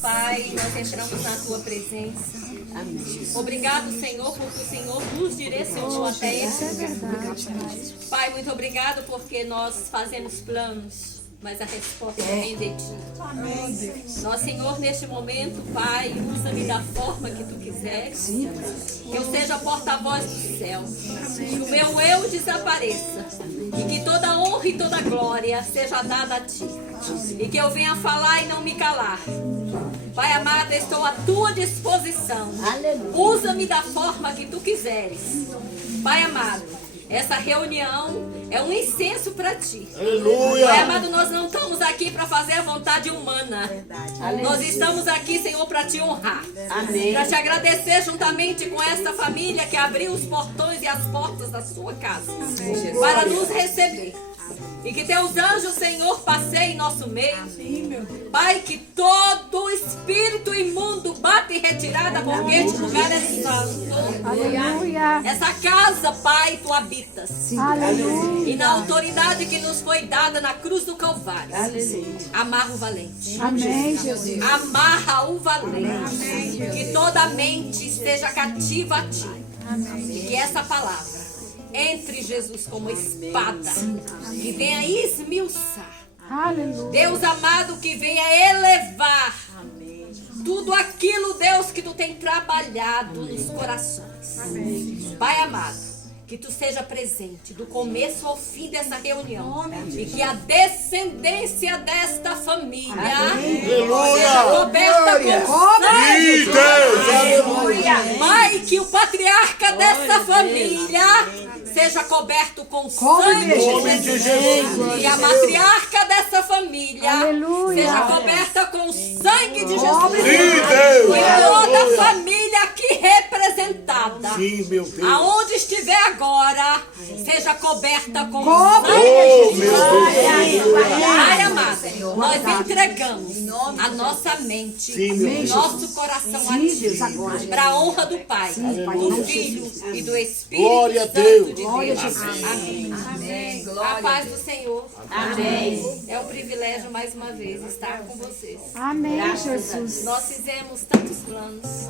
Pai, nós entramos na Tua presença. Amém. Obrigado, Senhor, porque o Senhor nos direcionou até esse lugar. Pai, muito obrigado porque nós fazemos planos, mas a resposta vem de Ti. Amém. Nós, Senhor, neste momento, Pai, usa-me da forma que Tu quiseres. Que eu seja porta-voz do céu. Que o meu eu desapareça. E que toda honra e toda glória seja dada a Ti. E que eu venha falar e não me calar. Pai amado, estou à tua disposição. Usa-me da forma que tu quiseres. Pai amado, essa reunião é um incenso para ti. Aleluia. Pai amado, nós não estamos aqui para fazer a vontade humana. Nós estamos aqui, Senhor, para te honrar. Para te agradecer juntamente com esta família que abriu os portões e as portas da sua casa. Para nos receber. E que teus anjos, Senhor, passeiem em nosso meio. Pai, que todo espírito imundo bata em retirada, porque este lugar é santo. Aleluia. Essa casa, Pai, tu habitas. Aleluia. E na autoridade que nos foi dada na cruz do Calvário, amarra o valente. Amém, Jesus. Amarra o valente. Que toda mente esteja cativa a ti. E que essa palavra entre, Jesus, como espada, que venha esmiuçar. Aleluia. Deus amado, que venha elevar tudo aquilo, Deus, que tu tem trabalhado nos corações. Pai amado, que tu seja presente do começo ao fim dessa reunião. E que a descendência desta família seja coberta com sangue. Deus, Pai, que o patriarca dessa família seja coberto com sangue de Jesus. E a matriarca dessa família seja coberta com sangue de Jesus. E toda a família aqui representada, sim, meu Deus. aonde estiver agora, seja coberta com sangue de Jesus. Pai amado, nós entregamos a nossa mente, Sim, o nosso coração a Ti, para a honra do Pai, do Filho e do Espírito Glória a Santo Deus. de Deus. Amém. Amém. A paz do Senhor. Amém. É um privilégio mais uma vez estar com vocês. Amém, Jesus. Nós fizemos tantos planos.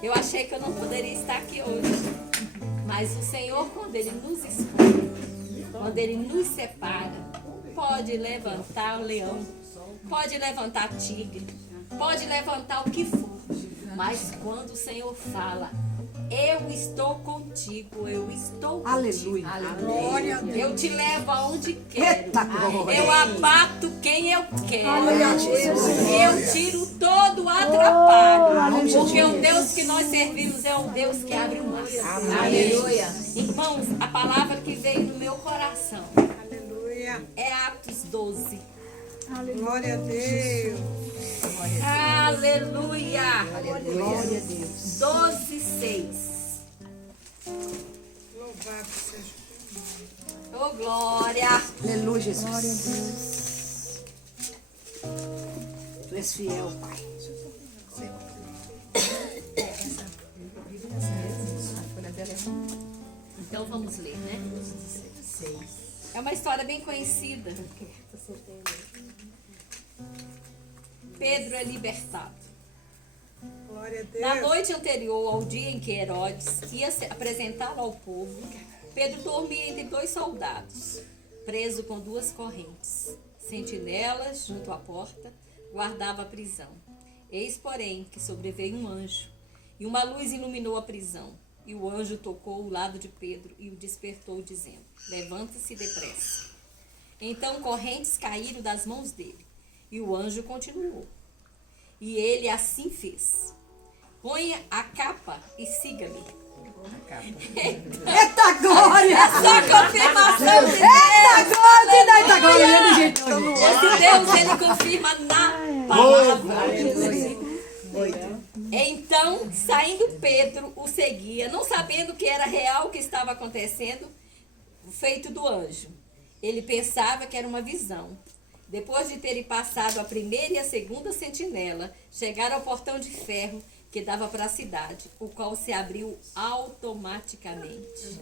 Eu achei que eu não poderia estar aqui hoje. Mas o Senhor, quando Ele nos escolhe, quando Ele nos separa, pode levantar o leão, pode levantar tigre, pode levantar o que for. Mas quando o Senhor fala, eu estou contigo, eu estou contigo. Aleluia. Eu te levo aonde quero. Eita, glória. Eu abato quem eu quero. Aleluia, Jesus. Eu tiro todo o atrapalho. aleluia. Porque o Deus que nós servimos é o Deus que abre o mar. Aleluia. Irmãos, a palavra que veio no meu coração Aleluia. é Atos 12. Glória a Deus. Aleluia. Glória a Deus. 12, 6. Louvado seja. Oh, glória. Aleluia, Jesus. Glória a Deus. Tu és fiel, Pai. Então vamos ler, né? É uma história bem conhecida. Pedro é libertado. Glória a Deus. Na noite anterior ao dia em que Herodes ia se apresentá-lo ao povo, Pedro dormia entre dois soldados, preso com duas correntes. Sentinelas junto à porta guardava a prisão. Eis, porém, que sobreveio um anjo, e uma luz iluminou a prisão. E o anjo tocou o lado de Pedro e o despertou, dizendo: levanta-se depressa. Então correntes caíram das mãos dele, e o anjo continuou. E ele assim fez. Ponha a capa e siga-me. Eita glória! É só confirmação de Eita glória! Eita glória! Do jeito Esse Deus, ele confirma na palavra. Então, saindo Pedro, o seguia, não sabendo que era real o que estava acontecendo, feito do anjo. Ele pensava que era uma visão. Depois de terem passado a primeira e a segunda sentinela, chegaram ao portão de ferro que dava para a cidade, o qual se abriu automaticamente.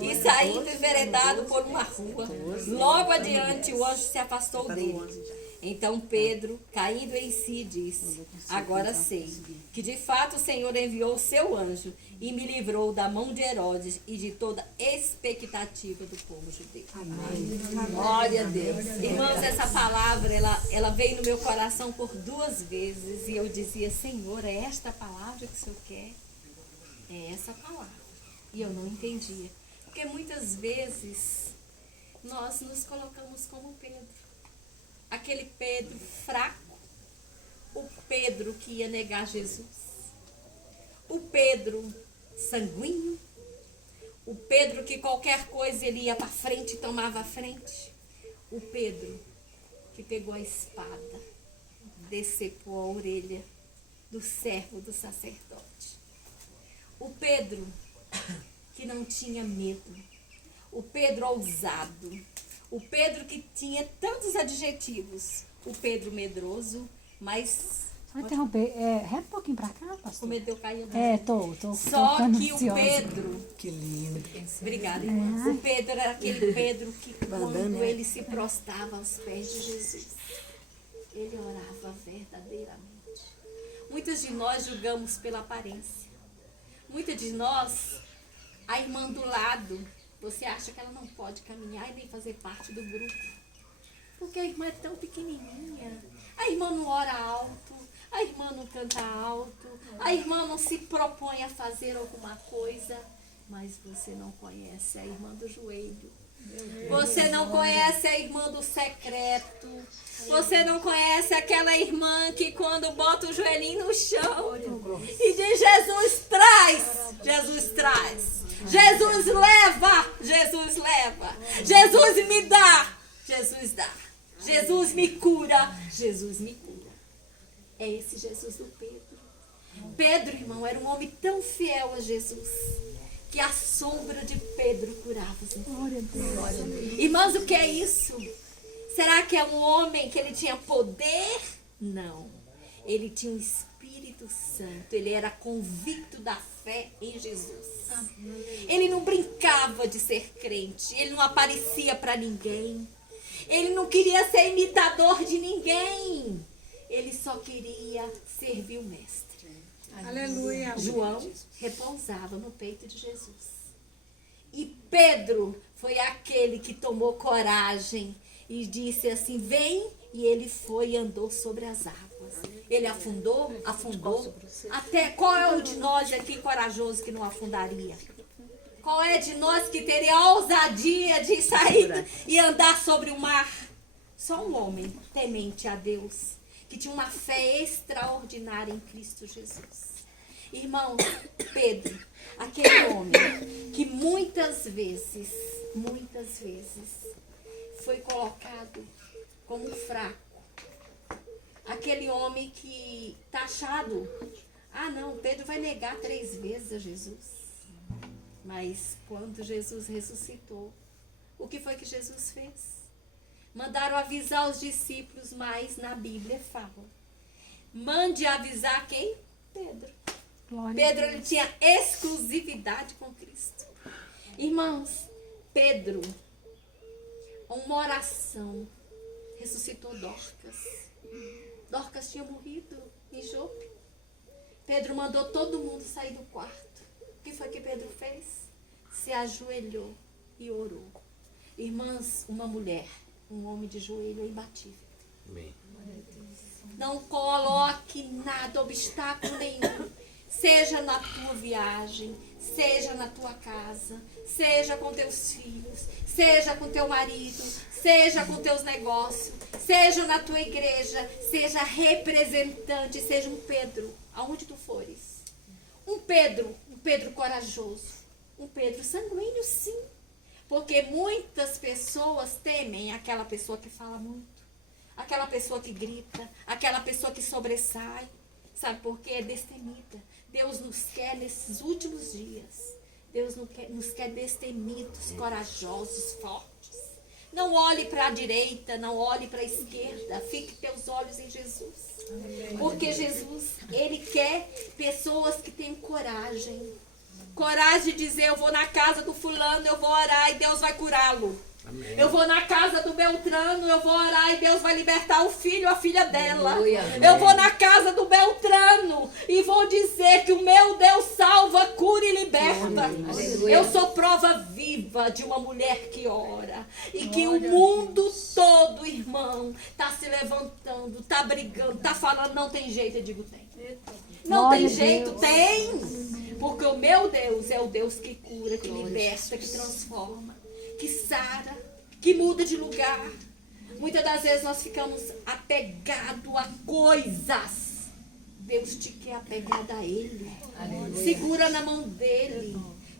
E saindo enveredado por uma rua, logo adiante o anjo se afastou dele. Então Pedro, caindo em si, disse: agora sei que de fato o Senhor enviou o seu anjo e me livrou da mão de Herodes e de toda expectativa do povo judeu. Amém. Glória a Deus. Irmãos, essa palavra, ela veio no meu coração por 2 vezes e eu dizia: Senhor, é esta a palavra que o Senhor quer? É essa palavra. E eu não entendia. Porque muitas vezes nós nos colocamos como Pedro. Aquele Pedro fraco, o Pedro que ia negar Jesus, o Pedro sanguíneo, o Pedro que qualquer coisa ele ia para frente e tomava a frente, o Pedro que pegou a espada, decepou a orelha do servo do sacerdote, o Pedro que não tinha medo, o Pedro ousado, o Pedro que tinha tantos adjetivos. O Pedro medroso, mas... Só interromper. Reta um pouquinho pra cá, pastor. Com medo de eu cair. Tô Só ficando que ansiosa. o Pedro... Que lindo. Obrigada, irmã. O Pedro era aquele Pedro que quando ele se prostrava aos pés de Jesus, ele orava verdadeiramente. Muitos de nós julgamos pela aparência. Muitas de nós, a irmã do lado... Você acha que ela não pode caminhar e nem fazer parte do grupo. Porque a irmã é tão pequenininha. A irmã não ora alto. A irmã não canta alto. A irmã não se propõe a fazer alguma coisa. Mas você não conhece a irmã do joelho. Você não conhece a irmã do secreto. Você não conhece aquela irmã que quando bota o joelhinho no chão e diz: Jesus traz, Jesus traz. Jesus leva, Jesus leva. Jesus me dá, Jesus dá. Jesus me cura, Jesus me cura. É esse Jesus do Pedro. Pedro, irmão, era um homem tão fiel a Jesus que a sombra de Pedro curava os enfermos. Irmãos, o que é isso? Será que é um homem que ele tinha poder? Não. Ele tinha o Espírito Santo. Ele era convicto da fé em Jesus. Ele não brincava de ser crente. Ele não aparecia para ninguém. Ele não queria ser imitador de ninguém. Ele só queria servir o Mestre. Aleluia. João repousava no peito de Jesus. E Pedro foi aquele que tomou coragem e disse assim: vem. E ele foi e andou sobre as águas. Ele afundou. Até qual é o de nós aqui corajoso que não afundaria? Qual é de nós que teria a ousadia de sair e andar sobre o mar? Só um homem temente a Deus, que tinha uma fé extraordinária em Cristo Jesus. Irmão, Pedro, aquele homem que muitas vezes, foi colocado como fraco. Aquele homem que taxado. Ah, não, Pedro vai negar 3 vezes a Jesus. Mas quando Jesus ressuscitou, o que foi que Jesus fez? Mandaram avisar os discípulos, mas na Bíblia fala: mande avisar quem? Pedro. Pedro, ele tinha exclusividade com Cristo. Irmãos, Pedro, uma oração, ressuscitou Dorcas. Dorcas tinha morrido em Jope. Pedro mandou todo mundo sair do quarto. O que foi que Pedro fez? Se ajoelhou e orou. Irmãs, uma mulher, um homem de joelho é imbatível. Amém. Não coloque nada, obstáculo nenhum. Seja na tua viagem, seja na tua casa, seja com teus filhos, seja com teu marido, seja com teus negócios, seja na tua igreja, seja representante, seja um Pedro, aonde tu fores. Um Pedro corajoso, um Pedro sanguíneo, sim. Porque muitas pessoas temem aquela pessoa que fala muito, aquela pessoa que grita, aquela pessoa que sobressai. Sabe por quê? É destemida. Deus nos quer nesses últimos dias. Deus nos quer destemidos, corajosos, fortes. Não olhe para a direita, não olhe para a esquerda. Fique teus olhos em Jesus. Porque Jesus, Ele quer pessoas que tenham coragem. Coragem de dizer: eu vou na casa do fulano, eu vou orar e Deus vai curá-lo. Eu vou na casa do Beltrano, eu vou orar e Deus vai libertar o filho, a filha dela. Aleluia. Eu vou na casa do Beltrano e vou dizer que o meu Deus salva, cura e liberta. Aleluia. Eu sou prova viva de uma mulher que ora. E que o mundo todo, irmão, está se levantando, está brigando, está falando, não tem jeito. Eu digo, tem. Não Glória tem a jeito, Deus. tem. Porque o meu Deus é o Deus que cura, que liberta, que transforma, que sara, que muda de lugar. Muitas das vezes nós ficamos apegados a coisas. Deus te quer apegado a Ele. Segura na mão dEle.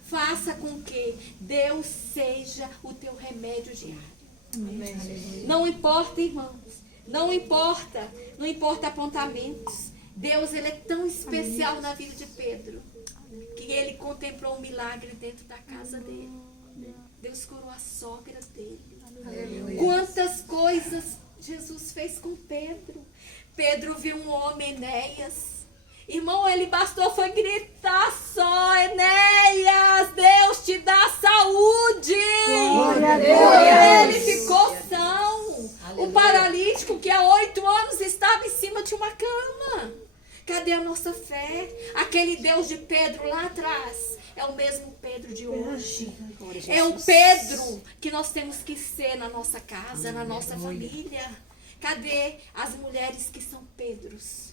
Faça com que Deus seja o teu remédio diário. Não importa, irmãos. Não importa. Não importa apontamentos. Deus, ele é tão especial na vida de Pedro que ele contemplou um milagre dentro da casa dele. Deus curou a sogra dele. Quantas coisas Jesus fez com Pedro. Pedro viu um homem, Enéas. Irmão, ele bastou foi gritar só: Enéas, Deus te dá saúde. Glória a Deus. Ele ficou são. O paralítico que há 8 anos estava em cima de uma cama. Cadê a nossa fé? Aquele Deus de Pedro lá atrás é o mesmo Pedro de hoje. É o Pedro que nós temos que ser na nossa casa, na nossa família. Cadê as mulheres que são Pedros?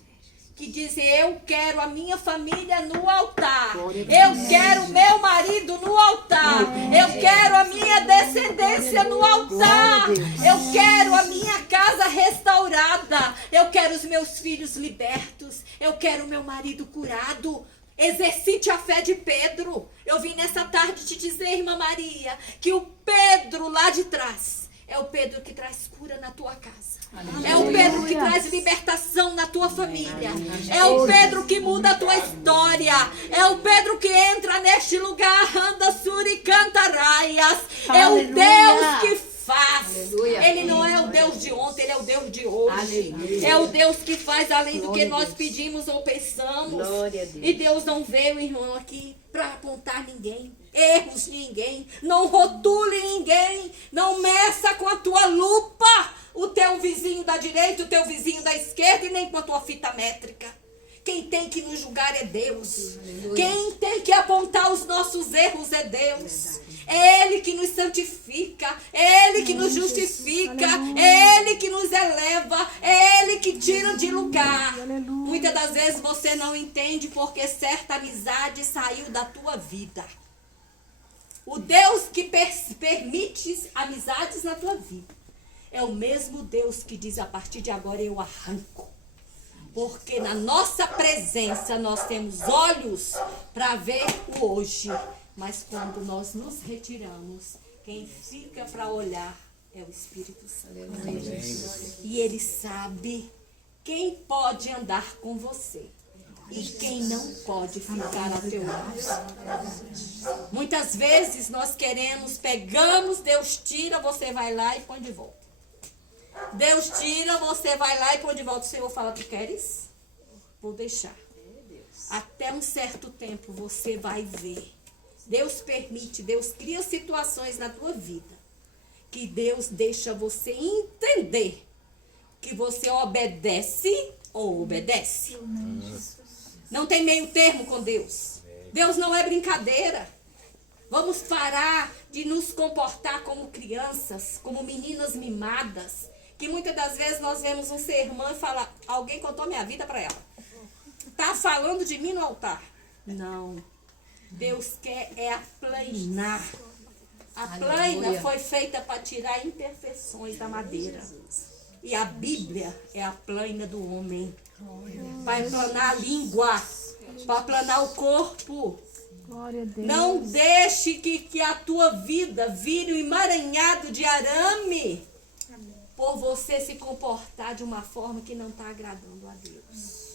Que dizem: eu quero a minha família no altar. Eu quero o meu marido no altar. Eu quero a minha descendência no altar. Eu quero a minha casa restaurada. Eu quero os meus filhos libertos. Eu quero o meu marido curado. Exercite a fé de Pedro. Eu vim nessa tarde te dizer, irmã Maria, que o Pedro lá de trás é o Pedro que traz cura na tua casa. É o Pedro que traz libertação na tua família. É o Pedro que muda a tua história. É o Pedro que entra neste lugar, anda suricantarias. É o Deus que faz. Ele não é o Deus de ontem, ele é o Deus de hoje. É o Deus que faz além do que nós pedimos ou pensamos. E Deus não veio, irmão, aqui para apontar ninguém, erros de ninguém. Não rotule ninguém. Não meça com a tua lupa o teu vizinho da direita, o teu vizinho da esquerda e nem com a tua fita métrica. Quem tem que nos julgar é Deus. Quem tem que apontar os nossos erros é Deus. É Ele que nos santifica, é Ele que nos justifica, é Ele que nos eleva, é Ele que tira de lugar. Muitas das vezes você não entende porque certa amizade saiu da tua vida. O Deus que permite amizades na tua vida é o mesmo Deus que diz: a partir de agora eu arranco. Porque na nossa presença nós temos olhos para ver o hoje. Mas quando nós nos retiramos, quem fica para olhar é o Espírito Santo. E Ele sabe quem pode andar com você e quem não pode ficar a teu lado. Muitas vezes nós pegamos, Deus tira, você vai lá e põe de volta. Deus tira, você vai lá e põe de volta. O Senhor fala: tu queres? Vou deixar. Até um certo tempo você vai ver. Deus permite, Deus cria situações na tua vida que Deus deixa você entender que você obedece ou obedece. Não tem meio termo com Deus. Deus não é brincadeira. Vamos parar de nos comportar como crianças, como meninas mimadas, que muitas das vezes nós vemos um sermão e falar: alguém contou minha vida para ela. Tá falando de mim no altar. Não. Deus quer é aplanar. A plaina foi feita para tirar imperfeições da madeira. E a Bíblia é a plaina do homem. Para aplanar a língua, para aplanar o corpo. Glória a Deus. Não deixe que a tua vida vire um emaranhado de arame por você se comportar de uma forma que não está agradando a Deus.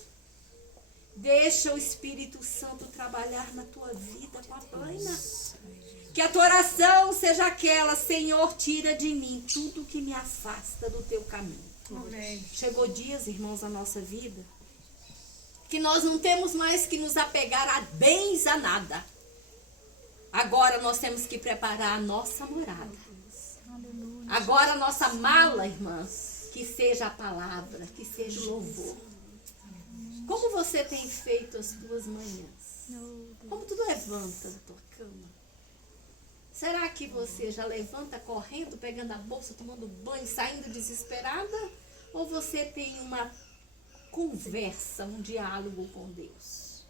Deixa o Espírito Santo trabalhar na tua vida com a plaina. Que a tua oração seja aquela: Senhor, tira de mim tudo que me afasta do teu caminho. Amém. Chegou dias, irmãos, na nossa vida que nós não temos mais que nos apegar a bens, a nada. Agora nós temos que preparar a nossa morada. Agora a nossa mala, irmã, que seja a palavra, que seja o louvor. Como você tem feito as tuas manhãs? Como tu levanta da tua cama? Será que você já levanta correndo, pegando a bolsa, tomando banho, saindo desesperada? Ou você tem uma conversa, um diálogo com Deus?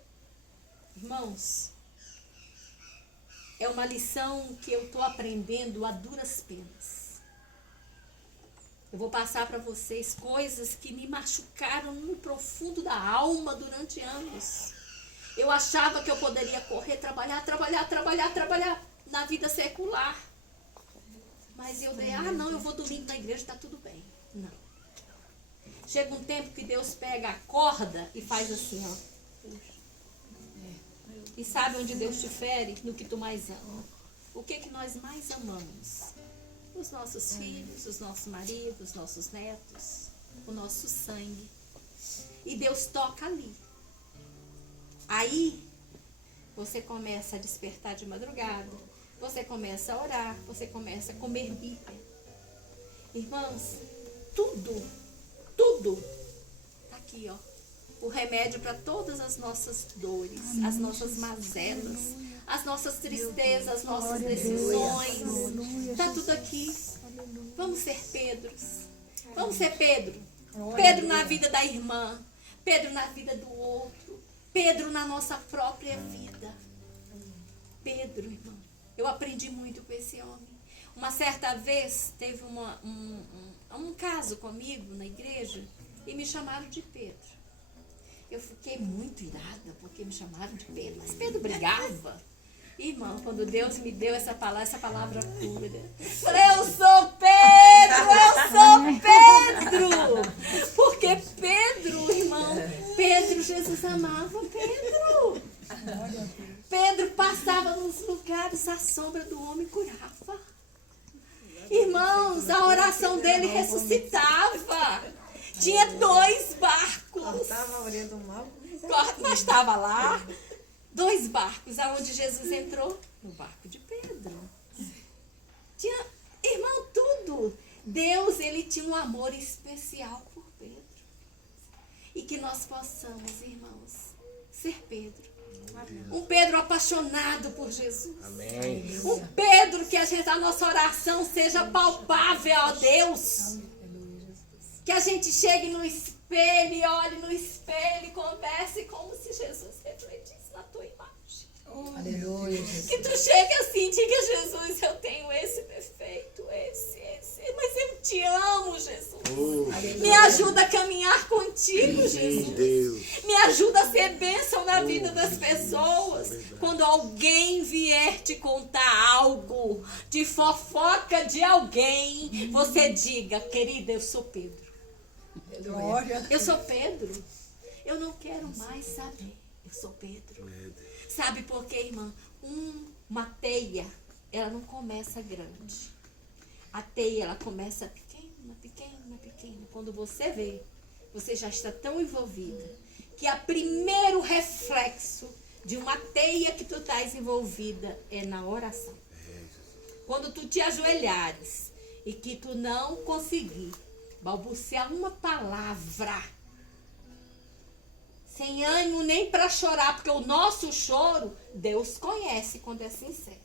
Irmãos, é uma lição que eu estou aprendendo a duras penas. Eu vou passar para vocês coisas que me machucaram no profundo da alma durante anos. Eu achava que eu poderia correr, trabalhar na vida secular. Mas eu dei, não, eu vou domingo na igreja, está tudo bem. Não. Chega um tempo que Deus pega a corda e faz assim, ó. E sabe onde Deus te fere? No que tu mais ama. O que nós mais amamos? Os nossos filhos, os nossos maridos, os nossos netos, o nosso sangue. E Deus toca ali. Aí, você começa a despertar de madrugada, você começa a orar, você começa a comer Bíblia. Irmãos, tudo tá aqui, ó. O remédio para todas as nossas dores, as nossas mazelas, as nossas tristezas, as nossas decisões. Está tudo aqui. Vamos ser Pedros. Vamos ser Pedro. Pedro na vida da irmã. Pedro na vida do outro. Pedro na nossa própria vida. Pedro, irmão. Eu aprendi muito com esse homem. Uma certa vez teve um caso comigo na igreja e me chamaram de Pedro. Eu fiquei muito irada porque me chamaram de Pedro, mas Pedro brigava. Irmão, quando Deus me deu essa palavra cura, falei, eu sou Pedro! Porque Pedro, irmão, Jesus amava Pedro. Pedro passava nos lugares, a sombra do homem curava. Irmãos, a oração dele ressuscitava. Tinha 2 barcos. Nós estava lá. 2 barcos. Aonde Jesus entrou? No barco de Pedro. Tinha, irmão, tudo. Deus, ele tinha um amor especial por Pedro. E que nós possamos, irmãos, ser Pedro. Um Pedro apaixonado por Jesus. Amém. Um Pedro que a nossa oração seja palpável a Deus. Que a gente chegue no espelho e olhe no espelho e converse como se Jesus refletisse na tua imagem. Aleluia, Jesus. Que tu chegue assim e diga, Jesus, eu tenho esse defeito, esse, mas eu te amo, Jesus. Me ajuda a caminhar contigo, Jesus. Deus. Me ajuda a ser bênção na vida das pessoas. Quando alguém vier te contar algo, de fofoca de alguém, você diga, querida, eu sou Pedro. Eu sou Pedro. Eu não quero mais saber. Eu sou Pedro. Sabe por quê, irmã? Uma teia, ela não começa grande. A teia, ela começa pequena. Quando você vê, você já está tão envolvida que o primeiro reflexo de uma teia que tu estás envolvida é na oração. Quando tu te ajoelhares e que tu não conseguir balbuciar uma palavra, sem ânimo nem para chorar, porque o nosso choro, Deus conhece quando é sincero.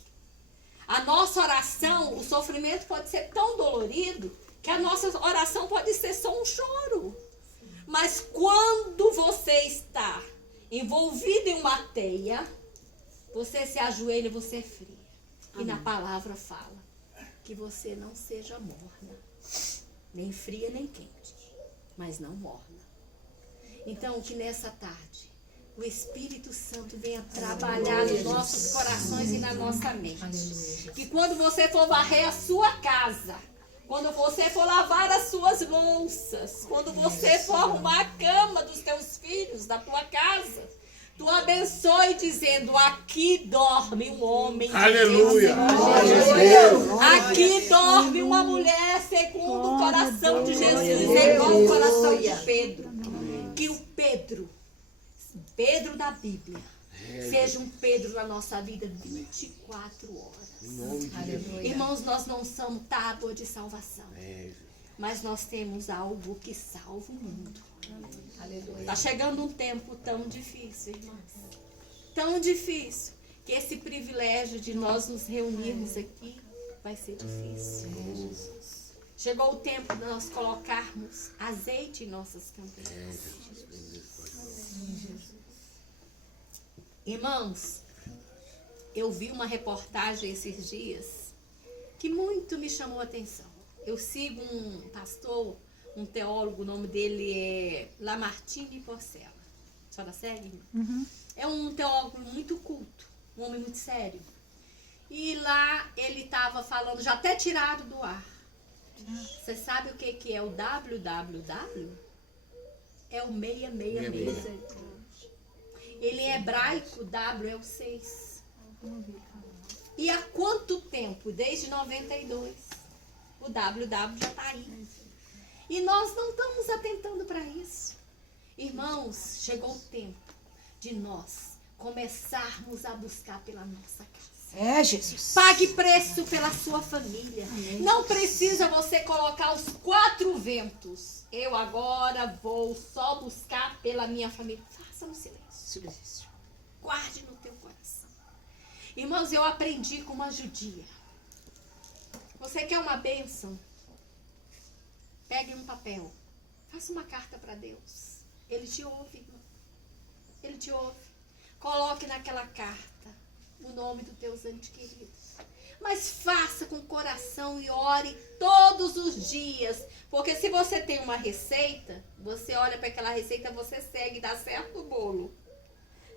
A nossa oração, o sofrimento pode ser tão dolorido que a nossa oração pode ser só um choro. Mas quando você está envolvido em uma teia, você se ajoelha, você é fria. E na palavra fala que você não seja morna, nem fria nem quente, mas não morna. Então, que nessa tarde o Espírito Santo venha trabalhar nos nossos corações e na nossa mente. Que quando você for varrer a sua casa, quando você for lavar as suas louças, quando você for arrumar a cama dos teus filhos, da tua casa, tu abençoe dizendo, aqui dorme um homem. Aleluia. Aqui dorme uma mulher segundo o coração de Jesus, igual o coração de Pedro. Que o Pedro da Bíblia, Seja um Pedro na nossa vida 24 horas. Em nome de Jesus. Irmãos, nós não somos tábua de salvação. É, Mas nós temos algo que salva o mundo. Está chegando um tempo tão difícil, irmãos. Tão difícil. Que esse privilégio de nós nos reunirmos aqui vai ser difícil. Chegou o tempo de nós colocarmos azeite em nossas candeias. Irmãos, eu vi uma reportagem esses dias que muito me chamou a atenção. Eu sigo um pastor, um teólogo, o nome dele é Lamartine Porcela. A senhora segue, irmã? É um teólogo muito culto, um homem muito sério. E lá ele estava falando, já até tirado do ar. Você sabe o que é o www? É o 666. Ele em hebraico, W é o 6. E há quanto tempo? Desde 92. O WW já está aí. E nós não estamos atentando para isso. Irmãos, chegou o tempo de nós começarmos a buscar pela nossa casa. É, Jesus. Pague preço pela sua família. Não precisa você colocar os 4 ventos. Eu agora vou só buscar pela minha família. Faça no silêncio. Guarde no teu coração. Irmãos, eu aprendi com uma judia. Você quer uma bênção? Pegue um papel. Faça uma carta para Deus. Ele te ouve, irmão. Ele te ouve. Coloque naquela carta o nome dos teus entes queridos. Mas faça com coração e ore todos os dias. Porque se você tem uma receita, você olha para aquela receita, você segue e dá certo o bolo.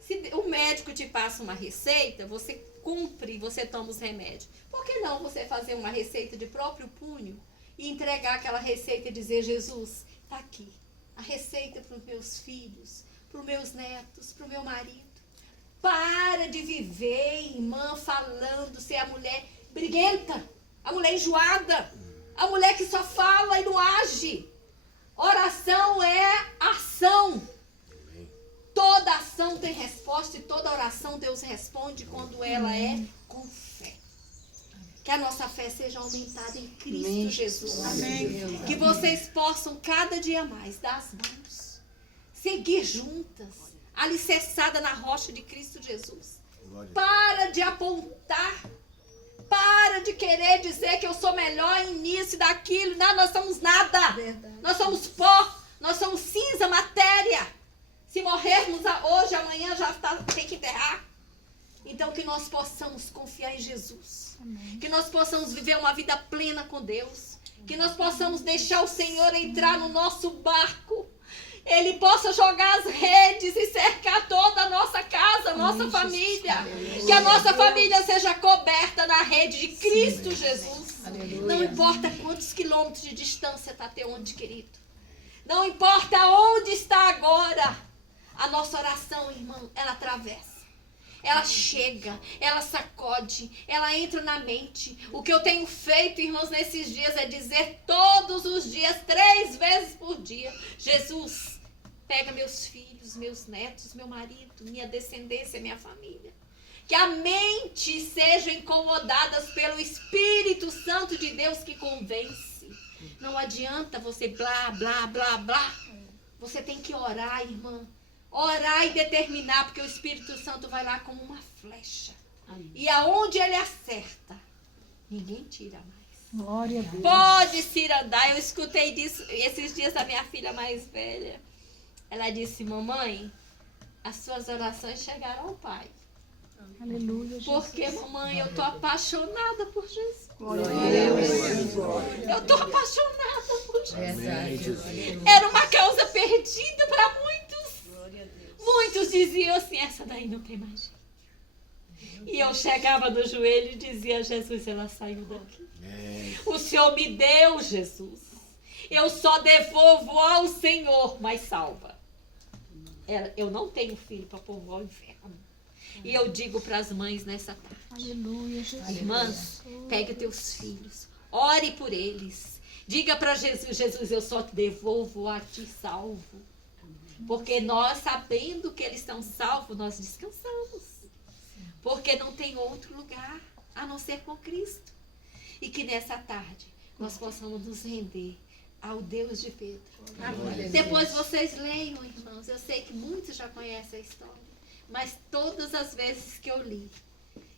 Se o médico te passa uma receita, você cumpre, você toma os remédios. Por que não você fazer uma receita de próprio punho e entregar aquela receita e dizer, Jesus, está aqui. A receita para os meus filhos, para os meus netos, para o meu marido. Para de viver, irmã, falando, ser a mulher briguenta, a mulher enjoada, a mulher que só fala e não age. Oração é ação. Toda ação tem resposta e toda oração Deus responde quando ela é com fé. Que a nossa fé seja aumentada em Cristo Jesus. Amém. Que vocês possam cada dia mais dar as mãos, seguir juntas, alicerçada na rocha de Cristo Jesus. Para de apontar, para de querer dizer que eu sou melhor nisso e daquilo. Não, nós somos nada. Nós somos pó, nós somos cinza, matéria. Se morrermos hoje, amanhã já tem que enterrar. Então que nós possamos confiar em Jesus. Amém. Que nós possamos viver uma vida plena com Deus. Que nós possamos deixar o Senhor entrar no nosso barco. Ele possa jogar as redes e cercar toda a nossa casa, a nossa família. Que a nossa família seja coberta na rede de Cristo Jesus. Não importa quantos quilômetros de distância está teu ente querido. Não importa onde está agora. A nossa oração, irmão, ela atravessa. Ela chega, ela sacode, ela entra na mente. O que eu tenho feito, irmãos, nesses dias é dizer todos os dias, 3 vezes por dia: Jesus, pega meus filhos, meus netos, meu marido, minha descendência, minha família. Que a mente seja incomodada pelo Espírito Santo de Deus que convence. Não adianta você blá, blá, blá, blá. Você tem que orar, irmã. Orar e determinar, porque o Espírito Santo vai lá como uma flecha. Amém. E aonde ele acerta, ninguém tira mais. Glória a Deus. Pode se andar. Eu escutei disso esses dias da minha filha mais velha. Ela disse: mamãe, as suas orações chegaram ao Pai. Aleluia, Jesus. Porque, mamãe, eu tô apaixonada por Jesus. Glória a Deus. Eu tô apaixonada por Jesus. Era uma causa perdida para muitos. Muitos diziam assim: essa daí não tem mais jeito. E eu chegava no joelho e dizia: Jesus, ela saiu daqui. O Senhor me deu, Jesus. Eu só devolvo ao Senhor, mas salva. Eu não tenho filho para povoar o inferno. E eu digo para as mães nessa tarde: Aleluia, Jesus. irmãs, pegue teus filhos, ore por eles. Diga para Jesus: Jesus, eu só te devolvo a ti salvo. Porque nós, sabendo que eles estão salvos, nós descansamos. Porque não tem outro lugar a não ser com Cristo. E que nessa tarde nós possamos nos render ao Deus de Pedro. Depois vocês leiam, irmãos. Eu sei que muitos já conhecem a história. Mas todas as vezes que eu li,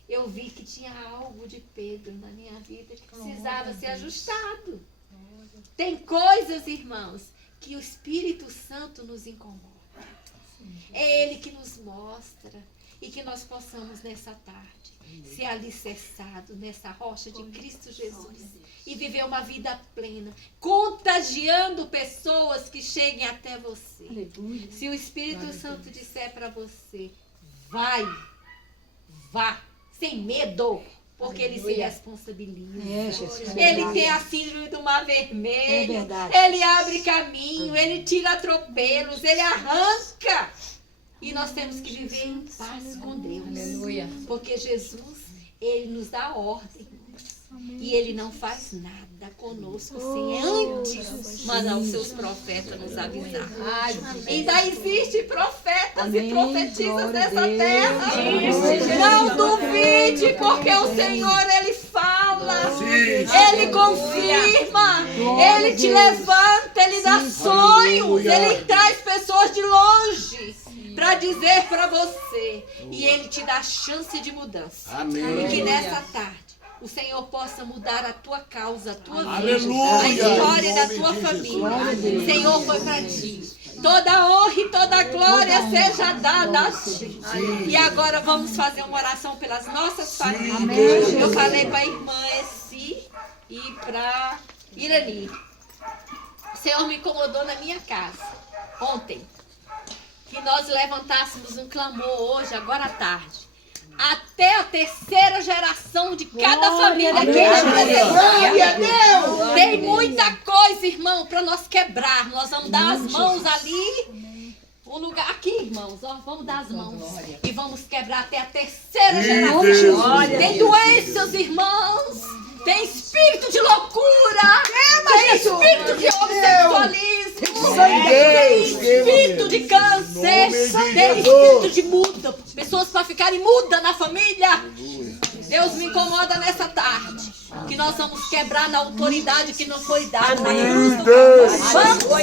eu vi que tinha algo de Pedro na minha vida que precisava ser ajustado. Tem coisas, irmãos, que o Espírito Santo nos incomoda. É Ele que nos mostra. E que nós possamos nessa tarde ser alicerçados nessa rocha de Cristo Jesus e viver uma vida plena, contagiando pessoas que cheguem até você. Aleluia. Se o Espírito Santo disser para você, vai, vá, sem medo, porque Ele se responsabiliza. É, Jesus. Ele tem a síndrome do mar vermelho. É verdade. Ele abre caminho, Ele tira atropelos, Ele arranca. E nós temos que viver em paz com Deus. Aleluia. Porque Jesus, Ele nos dá ordem. E Ele não faz nada conosco sem antes mandar os seus profetas nos avisar. Ainda existe profetas e profetisas nessa terra. Não duvide, porque o Senhor, Ele fala. Ele confirma. Ele te levanta, Ele dá sonhos. Ele traz pessoas de longe para dizer para você. E Ele te dá chance de mudança. Amém. E que nessa tarde o Senhor possa mudar a tua causa, a tua vida, Aleluia. a história da Em tua nome de família. O Senhor foi para ti. Toda honra e toda glória seja dada a ti. E agora vamos fazer uma oração pelas nossas famílias. Eu falei para a irmã Essi e para Irani. O Senhor me incomodou na minha casa ontem. Que nós levantássemos um clamor hoje, agora à tarde. Até a terceira geração de cada família aqui. Glória a Deus! Tem muita coisa, irmão, para nós quebrar. Nós vamos dar as mãos ali. O lugar aqui, irmãos, ó, vamos dar as mãos. E vamos quebrar até a terceira geração. Tem doenças, irmãos. Tem espírito de loucura. Tem espírito de homossexualismo. Tem espírito de câncer. Tem espírito de muda. Pessoas para ficarem mudas na família. Deus me incomoda nessa tarde. Que nós vamos quebrar na autoridade que não foi dada. Na cruz do Calvário. Vamos.